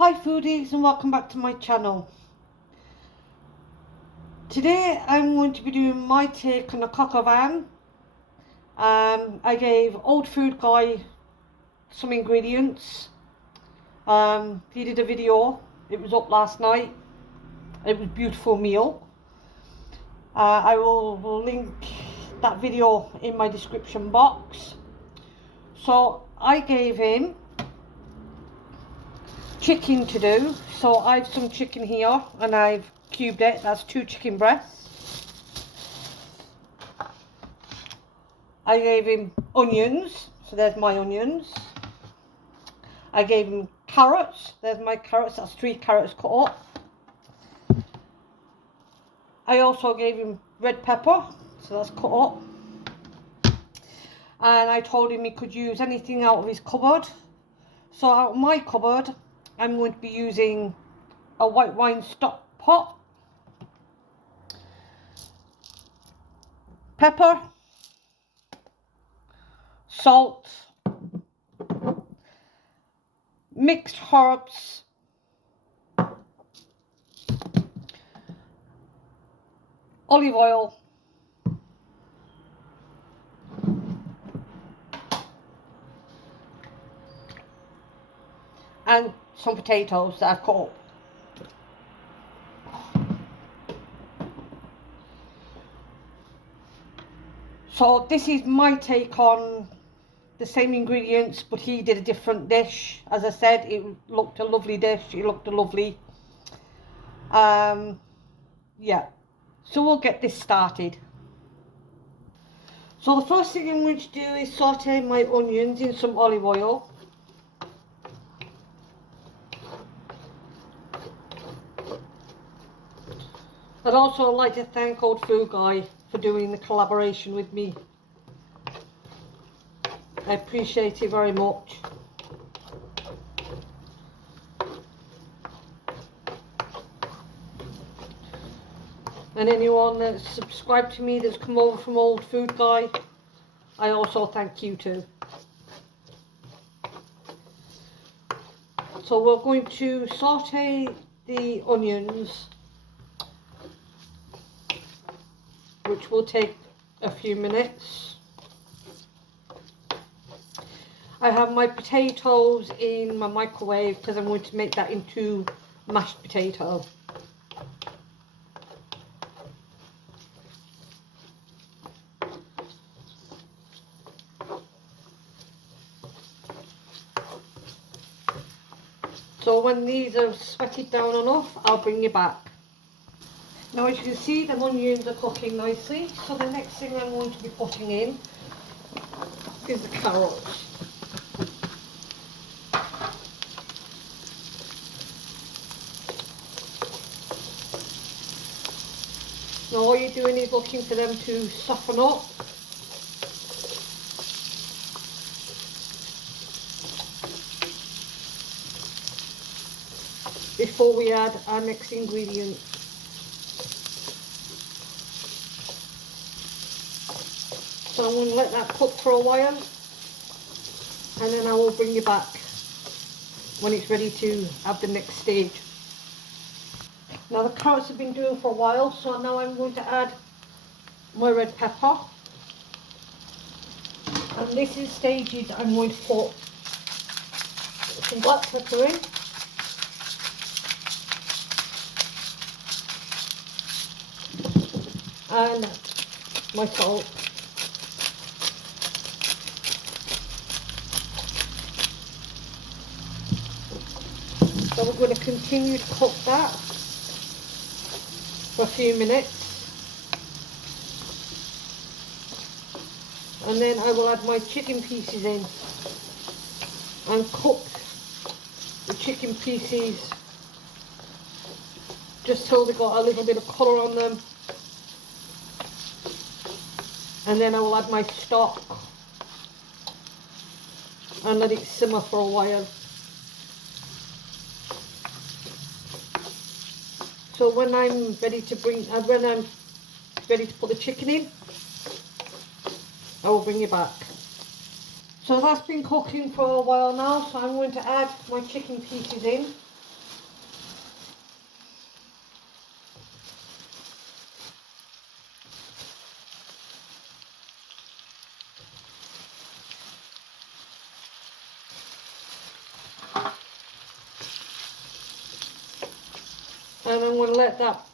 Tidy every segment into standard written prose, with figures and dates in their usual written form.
Hi foodies, and welcome back to my channel. Today I'm going to be doing my take on the COQ AU VIN. I gave Old Food Guy some ingredients. He did a video, it was up last night. It was a beautiful meal. I will link that video in my description box. So I gave him chicken to do, so I've some chicken here and I've cubed it. That's 2 chicken breasts. I gave him onions, so there's my onions. I gave him carrots, there's my carrots, that's 3 carrots cut up. I also gave him red pepper, so that's cut up. And I told him he could use anything out of his cupboard. So out of my cupboard, I'm going to be using a white wine stock pot, pepper, salt, mixed herbs, olive oil, and some potatoes that I've cut up. So this is my take on the same ingredients, but he did a different dish. As I said, it looked a lovely dish, it looked a lovely, yeah. So we'll get this started. So the first thing I'm going to do is saute my onions in some olive oil. I'd also like to thank Old Food Guy for doing the collaboration with me. I appreciate it very much. And anyone that's subscribed to me that's come over from Old Food Guy, I also thank you too. So we're going to saute the onions, which will take a few minutes. I have my potatoes in my microwave because I'm going to make that into mashed potato. So when these are sweated down enough, I'll bring you back. Now as you can see, the onions are cooking nicely, so the next thing I'm going to be putting in is the carrots. Now all you're doing is looking for them to soften up. Before we add our next ingredient. So I'm going to let that cook for a while, and then I will bring you back when it's ready to have the next stage. Now the carrots have been doing for a while, so now I'm going to add my red pepper. And this is stages I'm going to put some black pepper in. And my salt. So we're going to continue to cook that for a few minutes. And then I will add my chicken pieces in and cook the chicken pieces just till they got a little bit of colour on them. And then I will add my stock and let it simmer for a while. So when I'm ready to put the chicken in, I will bring you back. So that's been cooking for a while now, so I'm going to add my chicken pieces in. And I'm going to let that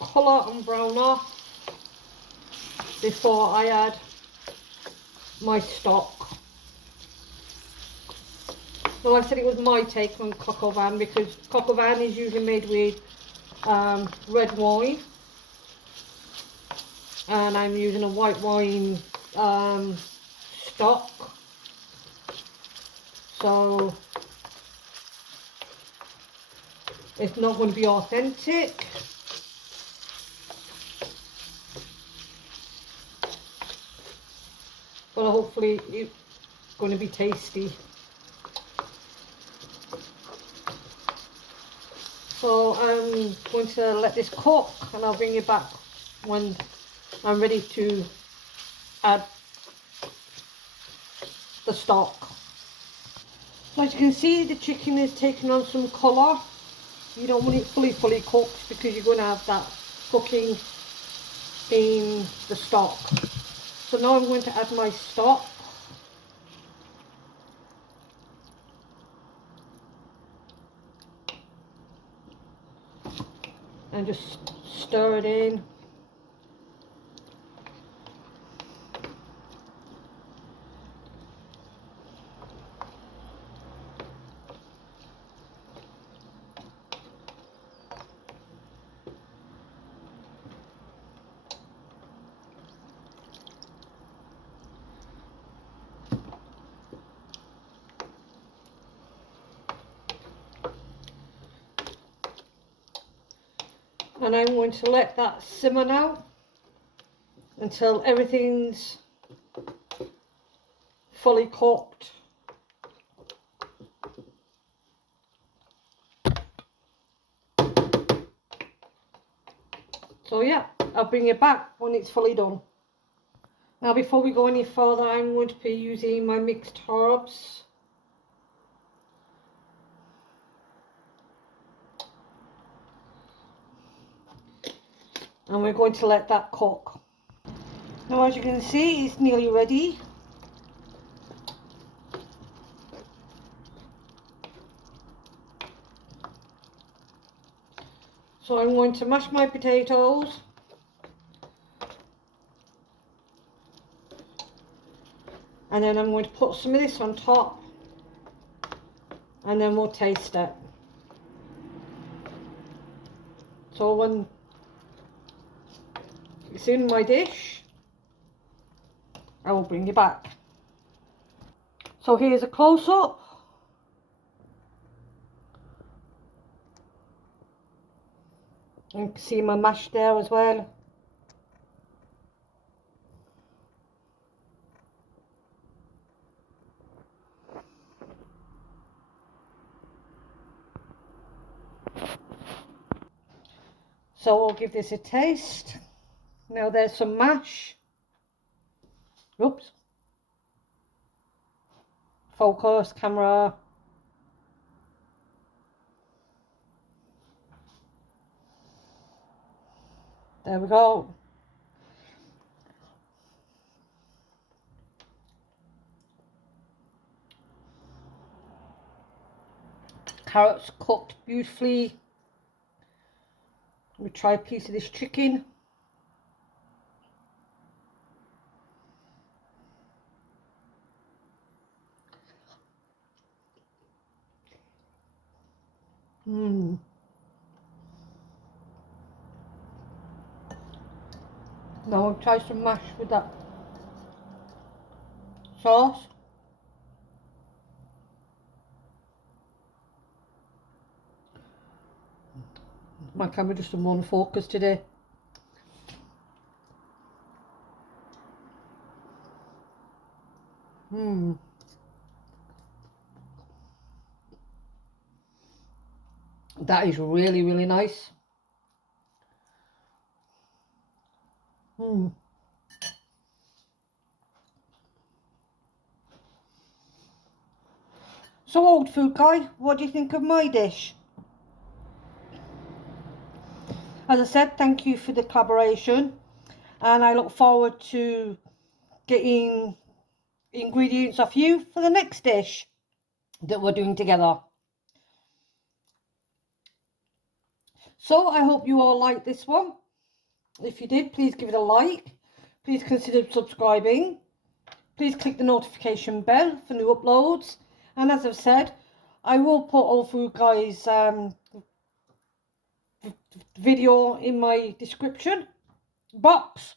colour and brown off before I add my stock. Well, I said it was my take on coq au vin because coq au vin is usually made with red wine, and I'm using a white wine stock, so it's not going to be authentic. But hopefully it's going to be tasty. So I'm going to let this cook, and I'll bring you back when I'm ready to add the stock. So as you can see, the chicken is taking on some colour. You don't want it fully cooked because you're going to have that cooking in the stock. So now I'm going to add my stock. And just stir it in. And I'm going to let that simmer now until everything's fully cooked. So yeah, I'll bring it back when it's fully done. Now before we go any further, I'm going to be using my mixed herbs. And we're going to let that cook. Now as you can see, it's nearly ready. So I'm going to mash my potatoes. And then I'm going to put some of this on top. And then we'll taste it. So when it's in my dish, I will bring you back. So here's a close-up. You can see my mash there as well. So I'll give this a taste. Now there's some mash. Oops. Focus, camera. There we go. Carrots cooked beautifully. We'll try a piece of this chicken. Now I'll try some mash with that sauce. My camera just in one focus today. That is really, really nice. So old food guy, what do you think of my dish? As I said, thank you for the collaboration, and I look forward to getting ingredients off you for the next dish that we're doing together. So I hope you all liked this one. If you did, please give it a like. Please consider subscribing. Please click the notification bell for new uploads. And as I've said, I will put all Food Guys video in my description box.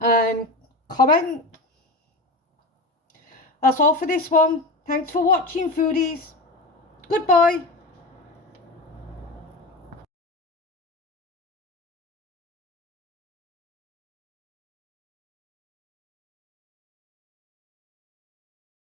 And comment. That's all for this one. Thanks for watching, foodies. Goodbye.